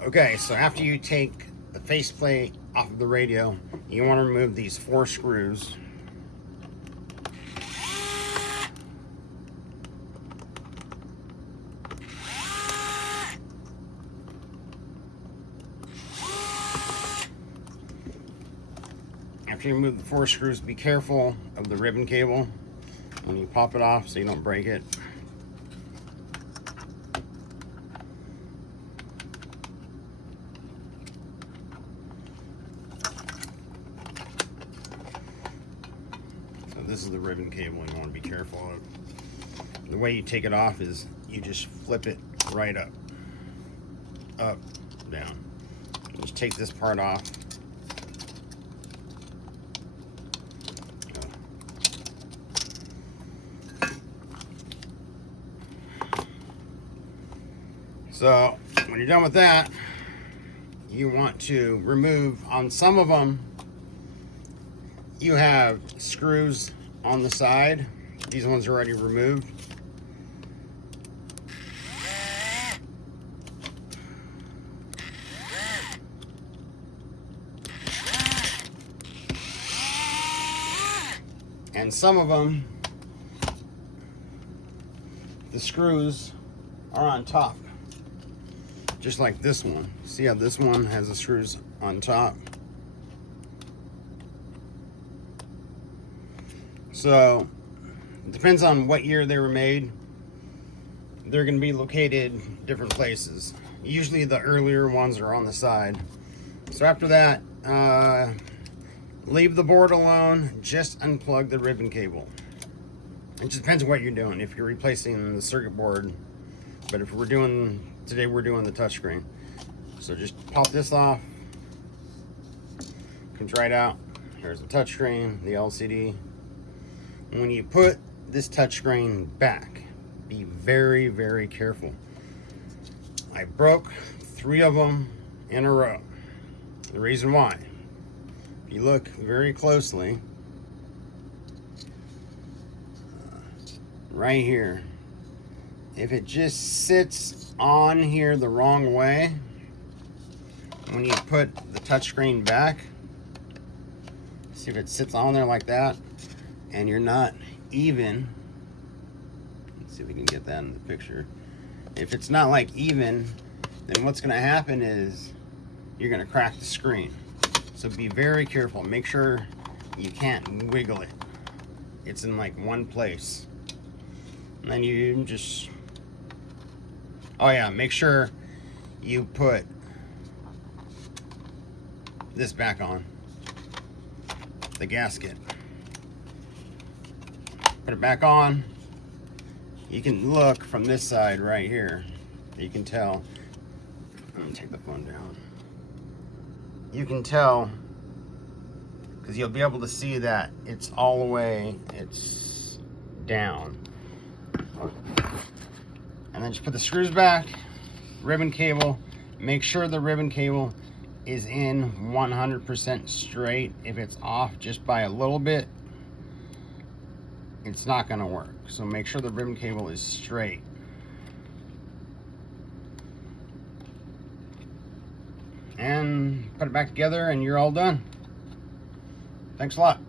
Okay, so after you take the faceplate off of the radio, you want to remove these 4 screws. After you remove the 4 screws, be careful of the ribbon cable when you pop it off so you don't break it. So this is the ribbon cable you want to be careful of. The way you take it off is you just flip it right up, down. Just take this part off. So when you're done with that, you want to remove, on some of them, you have screws on the side. These ones are already removed. And some of them, the screws are on top. Just like this one. See how this one has the screws on top? So, it depends on what year they were made. They're going to be located different places. Usually the earlier ones are on the side. So after that, leave the board alone. Just unplug the ribbon cable. It just depends on what you're doing. If you're replacing the circuit board, but if we're doing, today we're doing the touchscreen. So just pop this off. Comes right out. Here's the touchscreen, the LCD. When you put this touchscreen back, be very, very careful. I broke 3 of them in a row. The reason why, if you look very closely, right here, if it just sits on here the wrong way, when you put the touchscreen back, see if it sits on there like that, and you're not even, let's see if we can get that in the picture. If it's not like even, then what's gonna happen is you're gonna crack the screen. So be very careful. Make sure you can't wiggle it. It's in like one place. And then you just, oh yeah, make sure you put this back on, the gasket. Put it back on. You can look from this side right here. You can tell. Let me take the phone down. You can tell, because you'll be able to see that it's all the way, it's down. And then just put the screws back, ribbon cable. Make sure the ribbon cable is in 100% straight. If it's off just by a little bit, it's not going to work. So make sure the ribbon cable is straight. And put it back together and you're all done. Thanks a lot.